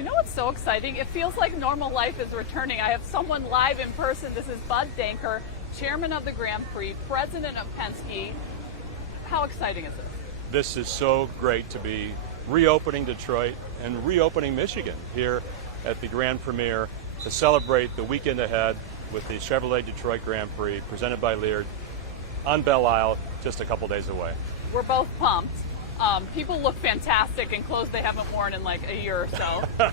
You know what's so exciting? It feels like normal life is returning. I have someone live in person. This is Bud Denker, chairman of the Grand Prix, president of Penske. How exciting is this? This is so great to be reopening Detroit and reopening Michigan here at the Grand Premiere to celebrate the weekend ahead with the Chevrolet Detroit Grand Prix presented by Lear on Belle Isle, just a couple days away. We're both pumped. People look fantastic in clothes they haven't worn in like a year or so.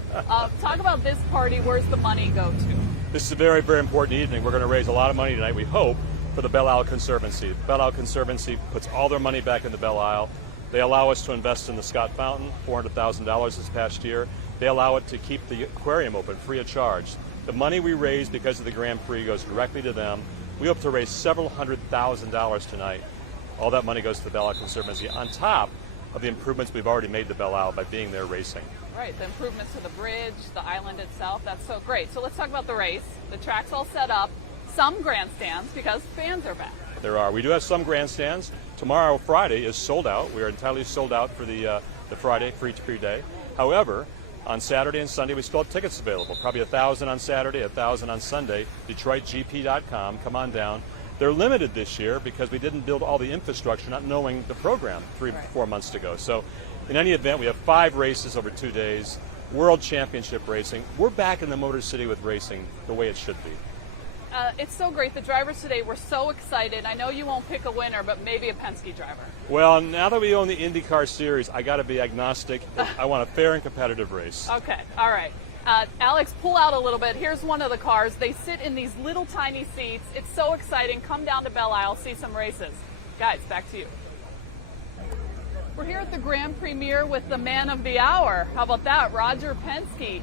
Talk about this party. Where's the money go to? This is a very, very important evening. We're going to raise a lot of money tonight, we hope, for the Belle Isle Conservancy. The Belle Isle Conservancy puts all their money back into Belle Isle. They allow us to invest in the Scott Fountain, $400,000 this past year. They allow it to keep the aquarium open free of charge. The money we raise because of the Grand Prix goes directly to them. We hope to raise several $100,000 tonight. All that money goes to the Belle Isle Conservancy on top of the improvements we've already made to Belle Isle by being there racing. Right, the improvements to the bridge, the island itself, that's so great. So let's talk about the race. The track's all set up, some grandstands because fans are back. There are. We do have some grandstands. Tomorrow, Friday, is sold out. We are entirely sold out for the Friday, free day. However, on Saturday and Sunday, we still have tickets available. Probably 1,000 on Saturday, 1,000 on Sunday. DetroitGP.com. Come on down. They're limited this year because we didn't build all the infrastructure, not knowing the program 4 months ago. So in any event, we have 5 races over 2 days, World Championship racing. We're back in the Motor City with racing the way it should be. It's so great. The drivers today were so excited. I know you won't pick a winner, but maybe a Penske driver. Well, now that we own the IndyCar Series, I got to be agnostic. I want a fair and competitive race. Okay, all right. Alex, pull out a little bit. Here's one of the cars. They sit in these little tiny seats. It's so exciting. Come down to Belle Isle, see some races. Guys, back to you. We're here at the Grand Premiere with the man of the hour. How about that, Roger Penske?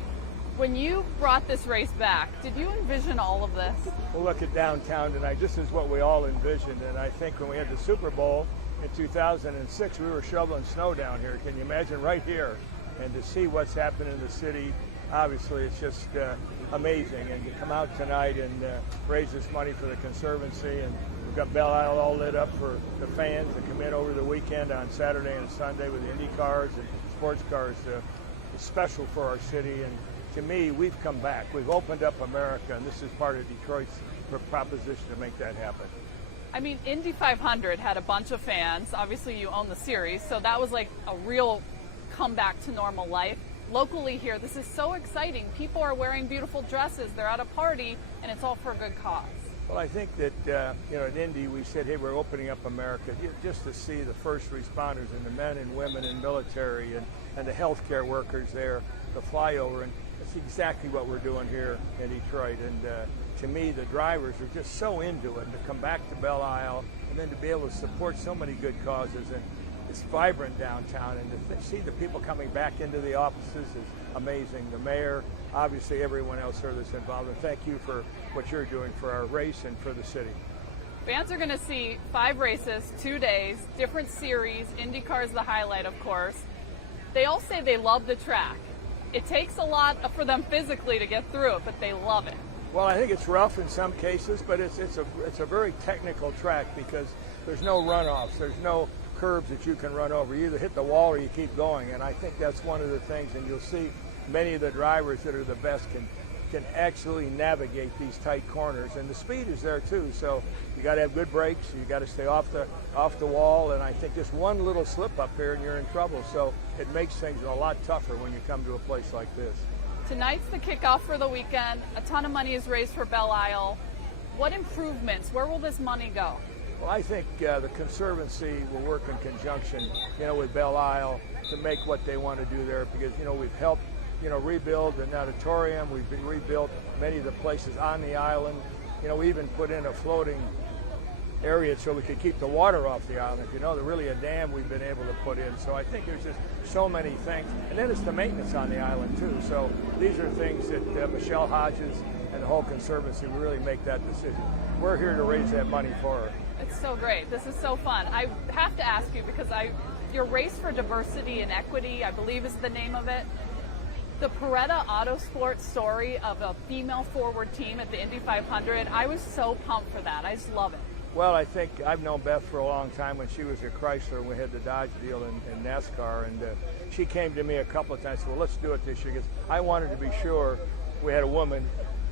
When you brought this race back, did you envision all of this? We'll look at downtown tonight. This is what we all envisioned, and I think when we had the Super Bowl in 2006, we were shoveling snow down here. Can you imagine right here? And to see what's happened in the city, obviously it's just amazing. And to come out tonight and raise this money for the Conservancy, and we've got Belle Isle all lit up for the fans to come in over the weekend on Saturday and Sunday with Indy cars and sports cars. It's special for our city, and to me, we've come back. We've opened up America, and this is part of Detroit's proposition to make that happen. I mean, Indy 500 had a bunch of fans. Obviously, you own the series, so that was like a real comeback to normal life. Locally here, this is so exciting. People are wearing beautiful dresses. They're at a party, and it's all for a good cause. Well, I think that, at Indy, we said, hey, we're opening up America just to see the first responders and the men and women in military and the healthcare workers there, the flyover. And that's exactly what we're doing here in Detroit. And to me, the drivers are just so into it, to come back to Belle Isle and then to be able to support so many good causes. And it's vibrant downtown, and to see the people coming back into the offices is amazing. The mayor, obviously everyone else here that's involved, and thank you for what you're doing for our race and for the city. Fans are going to see 5 races, 2 days, different series. IndyCar is the highlight, of course. They all say they love the track. It takes a lot for them physically to get through it, but they love it. Well, I think it's rough in some cases, but it's a very technical track because there's no runoffs. There's no curbs that you can run over. You either hit the wall or you keep going, and I think that's one of the things, and you'll see many of the drivers that are the best can actually navigate these tight corners, and the speed is there too, so you got to have good brakes, you got to stay off the wall, and I think just one little slip up here and you're in trouble, so it makes things a lot tougher when you come to a place like this. Tonight's the kickoff for the weekend. A ton of money is raised for Belle Isle. What improvements, where will this money go? Well, I think the Conservancy will work in conjunction, with Belle Isle to make what they want to do there, because, we've helped, rebuild an auditorium. We've rebuilt many of the places on the island. We even put in a floating area so we could keep the water off the island. There's really a dam we've been able to put in. So I think there's just so many things. And then it's the maintenance on the island too. So these are things that Michelle Hodges and the whole Conservancy will really make that decision. We're here to raise that money for her. It's so great. This is so fun. I have to ask you, because your Race for Diversity and Equity, I believe is the name of it. The Peretta Autosport story of a female forward team at the Indy 500, I was so pumped for that. I just love it. Well, I think I've known Beth for a long time when she was at Chrysler and we had the Dodge deal in NASCAR, and she came to me a couple of times and said, well, let's do it this year, because I wanted to be sure we had a woman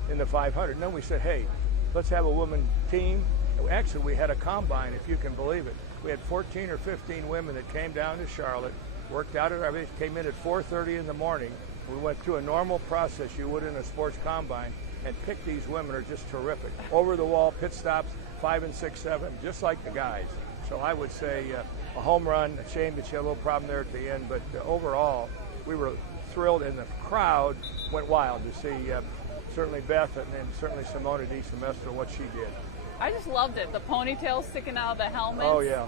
in the 500. And then we said, hey, let's have a woman team. Actually, we had a combine, if you can believe it. We had 14 or 15 women that came down to Charlotte, worked out at our base, came in at 4:30 in the morning. We went through a normal process you would in a sports combine and picked these women. Are just terrific. Over the wall, pit stops, 5 and 6, 7, just like the guys. So I would say a home run. A shame that you had a little problem there at the end, but overall, we were thrilled, and the crowd went wild to see certainly Beth and certainly Simona Di Silvestro, what she did. I just loved it. The ponytails sticking out of the helmets. Oh, yeah.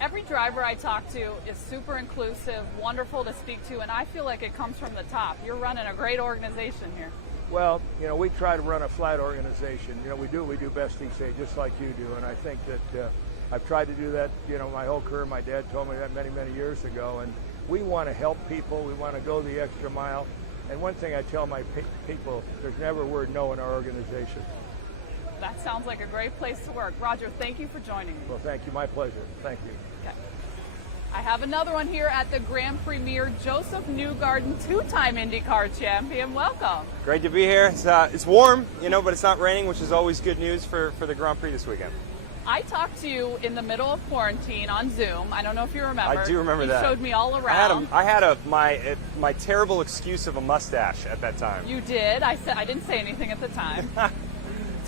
Every driver I talk to is super inclusive, wonderful to speak to, and I feel like it comes from the top. You're running a great organization here. Well, we try to run a flat organization. We do best each day, just like you do, and I think that I've tried to do that, my whole career. My dad told me that many, many years ago, and we want to help people. We want to go the extra mile, and one thing I tell my people, there's never a word no in our organization. That sounds like a great place to work. Roger, thank you for joining me. Well, thank you. My pleasure. Thank you. Okay. I have another one here at the Grand Premier. Josef Newgarden, two-time IndyCar champion. Welcome. Great to be here. It's warm, but it's not raining, which is always good news for the Grand Prix this weekend. I talked to you in the middle of quarantine on Zoom. I don't know if you remember. I do remember that. You showed me all around. I had my terrible excuse of a mustache at that time. You did. I didn't say anything at the time.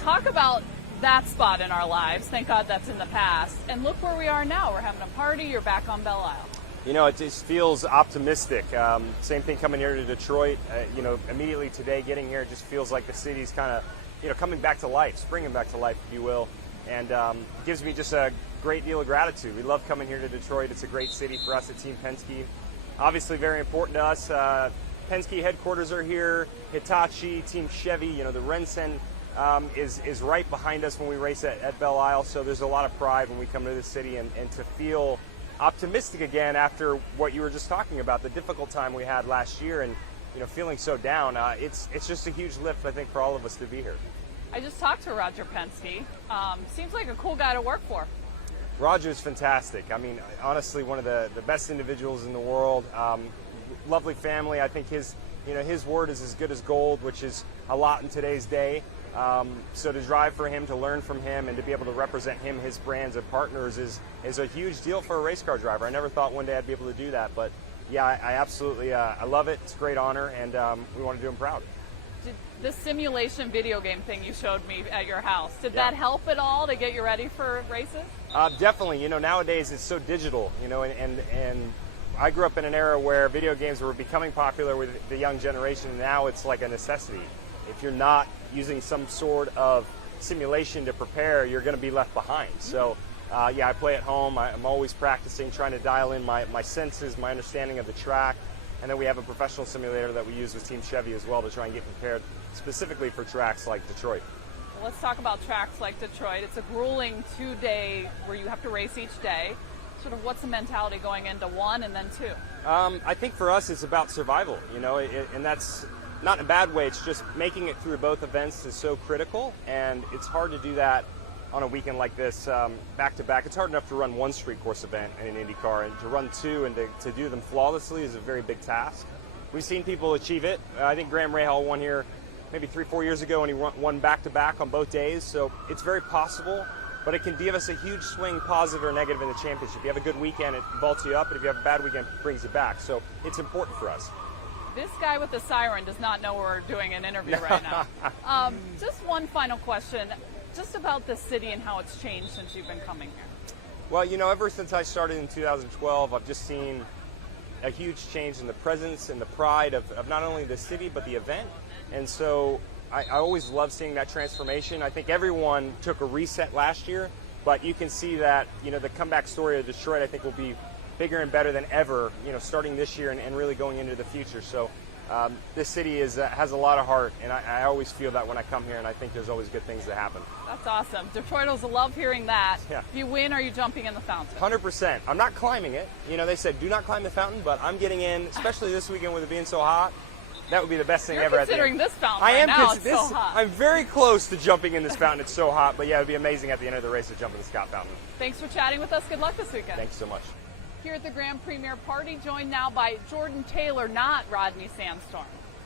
Talk about that spot in our lives. Thank God that's in the past. And look where we are now. We're having a party. You're back on Belle Isle. It just feels optimistic. Same thing coming here to Detroit. Immediately today, getting here, it just feels like the city's kind of, coming back to life, springing back to life, if you will. And gives me just a great deal of gratitude. We love coming here to Detroit. It's a great city for us at Team Penske. Obviously very important to us. Penske headquarters are here. Hitachi, Team Chevy, the Rensen is right behind us when we race at Belle Isle. So there's a lot of pride when we come to this city, and to feel optimistic again after what you were just talking about, the difficult time we had last year, and feeling so down. It's just a huge lift, I think, for all of us to be here. I just talked to Roger Penske. Seems like a cool guy to work for. Roger's fantastic. I mean, honestly, one of the best individuals in the world. Lovely family. I think his word is as good as gold, which is a lot in today's day. So to drive for him, to learn from him, and to be able to represent him, his brands and partners is a huge deal for a race car driver. I never thought one day I'd be able to do that, but yeah, I absolutely I love it. It's a great honor, and we want to do him proud. The simulation video game thing you showed me at your house, did that help at all to get you ready for races? Definitely. Nowadays it's so digital, and I grew up in an era where video games were becoming popular with the young generation, and now it's like a necessity. If you're not using some sort of simulation to prepare, you're going to be left behind. So, I play at home. I'm always practicing, trying to dial in my senses, my understanding of the track. And then we have a professional simulator that we use with Team Chevy as well to try and get prepared specifically for tracks like Detroit. Well, let's talk about tracks like Detroit. It's a grueling 2-day where you have to race each day. Sort of what's the mentality going into one and then two? I think for us it's about survival, and that's not in a bad way. It's just making it through both events is so critical, and it's hard to do that on a weekend like this, back to back. It's hard enough to run one street course event in an IndyCar, and to run two and to do them flawlessly is a very big task. We've seen people achieve it. I think Graham Rahal won here maybe 3-4 years ago, and he won back to back on both days. So it's very possible, but it can give us a huge swing, positive or negative, in the championship. If you have a good weekend, it vaults you up, and if you have a bad weekend, it brings you back. So it's important for us. This guy with the siren does not know we're doing an interview right now. Just one final question. Just about the city and how it's changed since you've been coming here. Well, ever since I started in 2012, I've just seen a huge change in the presence and the pride of not only the city, but the event. And so I always love seeing that transformation. I think everyone took a reset last year, but you can see that, the comeback story of Detroit, I think, will be bigger and better than ever, starting this year and really going into the future. So this city has a lot of heart, and I always feel that when I come here, and I think there's always good things that happen. That's awesome. Detroiters will love hearing that. Yeah. If you win, are you jumping in the fountain? 100%. I'm not climbing it. They said do not climb the fountain, but I'm getting in, especially this weekend with it being so hot. That would be the best thing You're ever. considering this fountain I right am. now. It's so hot. I'm very close to jumping in this fountain. It's so hot, but yeah, it'd be amazing at the end of the race to jump in the Scott Fountain. Thanks for chatting with us. Good luck this weekend. Thanks so much. Here at the Grand Premier Party, joined now by Jordan Taylor, not Rodney Sandstorm.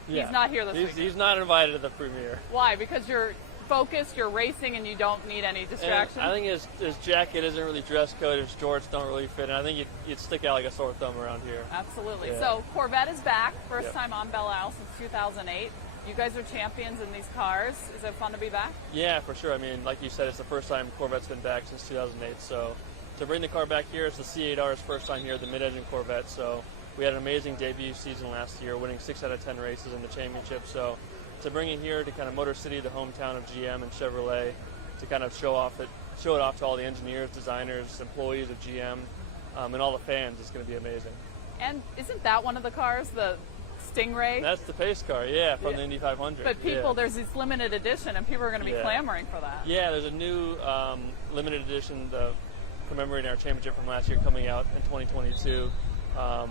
Yeah. He's not here this weekend. He's not invited to the premiere. Why? Because you're focused, you're racing, and you don't need any distractions? And I think his jacket isn't really dress code. His shorts don't really fit, and I think you'd stick out like a sore thumb around here. Absolutely. Yeah. So Corvette is back, first Yep. time on Belle Isle since 2008. You guys are champions in these cars. Is it fun to be back? Yeah, for sure. I mean, like you said, it's the first time Corvette's been back since 2008. So to bring the car back here, it's the C8R's first time here at the mid-engine Corvette. So we had an amazing debut season last year, winning 6 out of 10 races in the championship. So to bring it here to kind of Motor City, the hometown of GM and Chevrolet, to kind of show it off to all the engineers, designers, employees of GM, and all the fans, is going to be amazing. And isn't that one of the cars, the Stingray? That's the pace car, yeah, from the Indy 500. But people, yeah. there's this limited edition, and people are going to be clamoring for that. Yeah, there's a new limited edition commemorating our championship from last year coming out in 2022,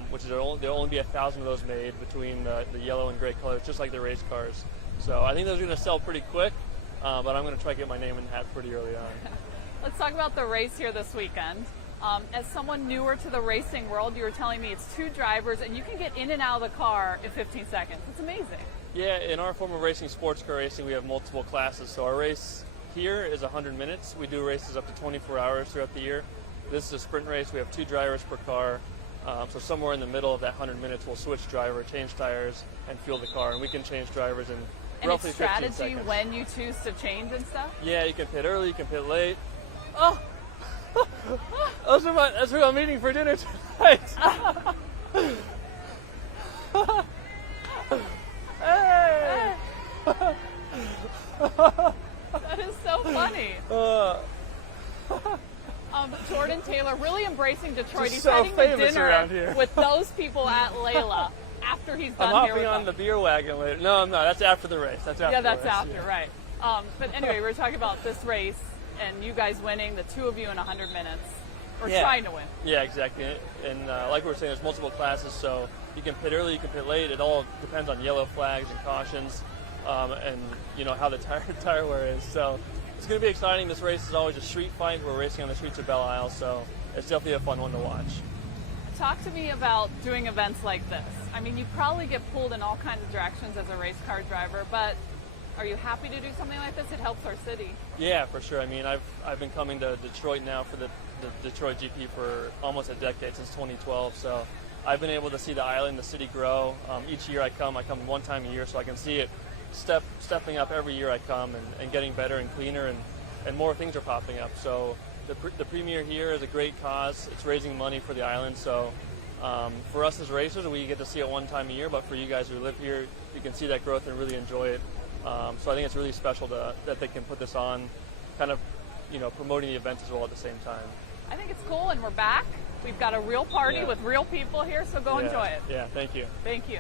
which is there'll only be 1,000 of those made between the yellow and gray colors, just like the race cars. So I think those are going to sell pretty quick, but I'm going to try to get my name in the hat pretty early on. Let's talk about the race here this weekend. As someone newer to the racing world, you were telling me it's 2 drivers, and you can get in and out of the car in 15 seconds. It's amazing. Yeah, in our form of racing, sports car racing, we have multiple classes. So our race here is 100 minutes. We do races up to 24 hours throughout the year. This is a sprint race. We have 2 drivers per car. So somewhere in the middle of that 100 minutes, we'll switch driver, change tires, and fuel the car. And we can change drivers in roughly 15 seconds. And it's strategy when you choose to change and stuff? Yeah, you can pit early, you can pit late. Oh! That's who I'm eating for dinner tonight. Hey! That is so funny. Jordan Taylor really embracing Detroit. He's so heading to famous dinner around here. with those people at Layla after he's done I'm here hopping with on them. the beer wagon later. No, I'm not. That's after the race. That's after. Yeah, that's the race. after, right. But anyway, we were talking about this race and you guys winning, the 2 of you in 100 minutes. Or trying to win. Yeah, exactly. And like we were saying, there's multiple classes, so you can pit early, you can pit late. It all depends on yellow flags and cautions, and how the tire wear is. So it's going to be exciting. This race is always a street fight. We're racing on the streets of Belle Isle, so it's definitely a fun one to watch. Talk to me about doing events like this. I mean, you probably get pulled in all kinds of directions as a race car driver, but are you happy to do something like this? It helps our city. Yeah, for sure. I mean, I've been coming to Detroit now for the Detroit GP for almost a decade, since 2012. So I've been able to see the island, the city grow. Each year I come one time a year, so I can see it stepping up every year I come and getting better and cleaner, and more things are popping up. So the premiere here is a great cause. It's raising money for the island. So for us as racers, we get to see it one time a year, but for you guys who live here, you can see that growth and really enjoy it. So I think it's really special that they can put this on, kind of, promoting the event as well at the same time. I think it's cool, and we're back. We've got a real party with real people here, so go enjoy it. Yeah, thank you. Thank you.